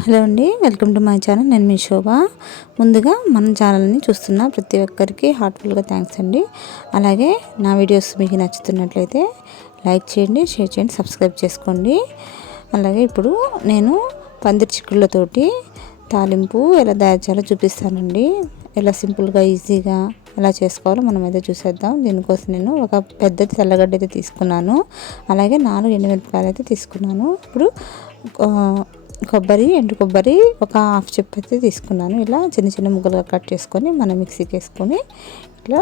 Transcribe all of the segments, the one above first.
Hello అండి welcome to my channel. నేను మీ శోభ. ముందుగా మన ఛానల్ని చూస్తున్న ప్రతి ఒక్కరికి హార్ట్ఫుల్గా థ్యాంక్స్ అండి. అలాగే నా వీడియోస్ మీకు నచ్చుతున్నట్లయితే లైక్ చేయండి షేర్ చేయండి సబ్స్క్రైబ్ చేసుకోండి. అలాగే ఇప్పుడు నేను పందిరి చిక్కుళ్ళతోటి తాలింపు ఎలా తయారు చేయాలో చూపిస్తానండి. ఎలా సింపుల్గా ఈజీగా ఎలా చేసుకోవాలో మనం అయితే చూసేద్దాం. దీనికోసం నేను ఒక పెద్ద తెల్లగడ్డ అయితే తీసుకున్నాను. అలాగే నాలుగు ఎండుమిరపకాయలు అయితే తీసుకున్నాను. ఇప్పుడు కొబ్బరి ఎండు కొబ్బరి ఒక హాఫ్ చెప్ అయితే తీసుకున్నాను. ఇలా చిన్న చిన్న ముక్కలుగా కట్ చేసుకొని మనం మిక్సీకి వేసుకొని ఇట్లా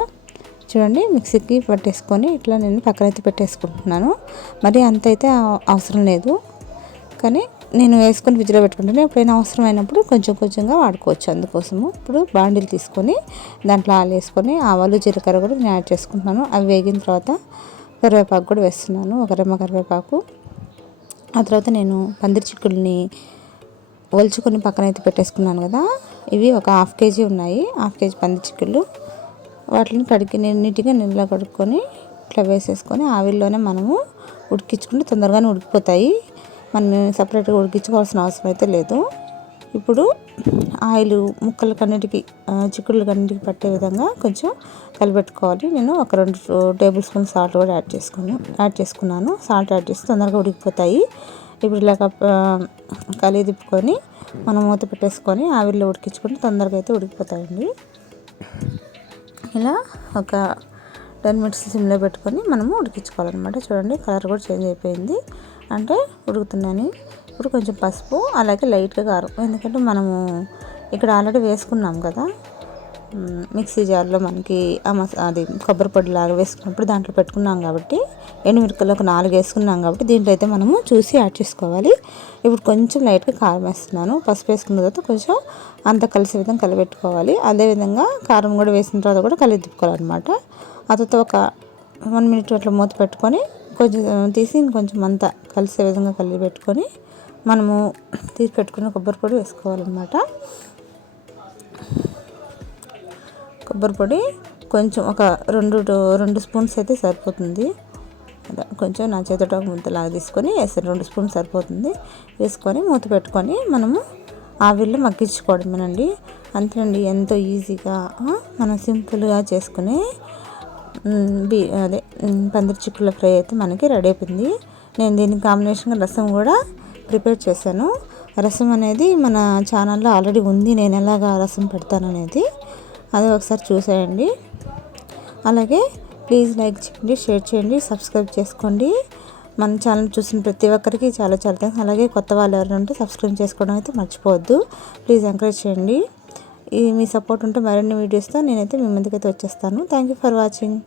చూడండి మిక్సీకి పట్టేసుకొని ఇట్లా నేను పక్కనైతే పెట్టేసుకుంటున్నాను. మరి అంత అయితే అవసరం లేదు. కానీ నేను వేసుకొని ఫ్రిడ్జ్లో పెట్టుకుంటాను ఎప్పుడైనా అవసరమైనప్పుడు కొంచెం కొంచెంగా వాడుకోవచ్చు అందుకోసము. ఇప్పుడు బాండిల్ తీసుకొని దాంట్లో ఆలు వేసుకొని ఆవాలు జీలకర్ర కూడా నేను యాడ్ చేసుకుంటున్నాను. అవి వేగిన తర్వాత కరివేపాకు కూడా వేస్తున్నాను. ఒక రెమ్మ కరివేపాకు. ఆ తర్వాత నేను పందిరి చిక్కుల్ని ఒలుచుకొని పక్కన అయితే పెట్టేసుకున్నాను కదా ఇవి ఒక హాఫ్ కేజీ ఉన్నాయి. హాఫ్ కేజీ పంది చిక్కులు వాటిని కడిగి నీట్గా నీళ్ళలో కడుక్కొని ఇట్లా వేసేసుకొని ఆవిల్లోనే మనము ఉడికించుకుంటే తొందరగానే ఉడికిపోతాయి. మనం సపరేట్గా ఉడికించుకోవాల్సిన అవసరం అయితే లేదు. ఇప్పుడు ఆయిల్ ముక్కలు కన్నిటికి చిక్కుళ్ళు కన్నిటికి పట్టే విధంగా కొంచెం కలిపెట్టుకోవాలి నేను ఒక రెండు టేబుల్ స్పూన్ సాల్ట్ కూడా యాడ్ చేసుకుని యాడ్ చేసుకున్నాను. సాల్ట్ యాడ్ చేసి తొందరగా ఉడికిపోతాయి. ఇప్పుడు ఇలా కలిగి తిప్పుకొని మనం మూత పెట్టేసుకొని ఆవిరిలో ఉడికించుకుంటే తొందరగా అయితే ఉడికిపోతాయండి. ఇలా ఒక టెన్ మినిట్స్ సిమ్లో పెట్టుకొని మనము ఉడికించుకోవాలన్నమాట. చూడండి కలర్ కూడా చేంజ్ అయిపోయింది. అంటే ఉడుకుతున్నాయని ఇప్పుడు కొంచెం పసుపు అలాగే లైట్గా కారం. ఎందుకంటే మనము ఇక్కడ ఆల్రెడీ వేసుకున్నాం కదా. మిక్సీ జార్లో మనకి అది కొబ్బరి పొడి లాగా వేసుకున్నప్పుడు దాంట్లో పెట్టుకున్నాం కాబట్టి ఎండుమిరపకాయలు ఒక నాలుగు వేసుకున్నాం కాబట్టి దీంట్లో అయితే మనము చూసి యాడ్ చేసుకోవాలి. ఇప్పుడు కొంచెం లైట్గా కారం వేస్తున్నాను. పసుపు వేసుకున్న తర్వాత కొంచెం అంత కలిసే విధంగా కలిపెట్టుకోవాలి అదేవిధంగా కారం కూడా వేసిన తర్వాత కూడా కలిపి తిప్పుకోవాలన్నమాట. ఆ తర్వాత ఒక వన్ మినిట్ అట్లా మూత పెట్టుకొని కొంచెం తీసి కొంచెం అంతా కలిసే విధంగా కలిపి పెట్టుకొని మనము తీసి పెట్టుకున్న కొబ్బరి పొడి వేసుకోవాలన్నమాట. కొబ్బరి పొడి కొంచెం ఒక రెండు రెండు స్పూన్స్ అయితే సరిపోతుంది. కొంచెం నా చేతితో ముద్దలాగా తీసుకొని వేసాను రెండు స్పూన్స్ సరిపోతుంది. వేసుకొని మూత పెట్టుకొని మనము ఆవిరిలో మగ్గించుకోవడమేనండి. అంతేనండి ఎంతో ఈజీగా మనం సింపుల్గా చేసుకుని బీ అదే పందిరి చిక్కుల ఫ్రై అయితే మనకి రెడీ అయిపోయింది. నేను దీనికి కాంబినేషన్గా రసం కూడా ప్రిపేర్ చేశాను. రసం అనేది మన ఛానల్లో ఆల్రెడీ ఉంది. నేను ఎలాగా రసం పెడతాను అనేది అది ఒకసారి చూసేయండి. అలాగే ప్లీజ్ లైక్ చేయండి షేర్ చేయండి సబ్స్క్రైబ్ చేసుకోండి. మన ఛానల్ చూసిన ప్రతి ఒక్కరికి చాలా చాలా థ్యాంక్స్. అలాగే కొత్త వాళ్ళు ఎవరైనా ఉంటే సబ్స్క్రైబ్ చేసుకోవడం అయితే మర్చిపోవద్దు. ప్లీజ్ ఎంకరేజ్ చేయండి. ఇది మీ సపోర్ట్ ఉంటే మరిన్ని వీడియోస్తో నేనైతే మీ ముందుకైతే వచ్చేస్తాను. Thank you for watching.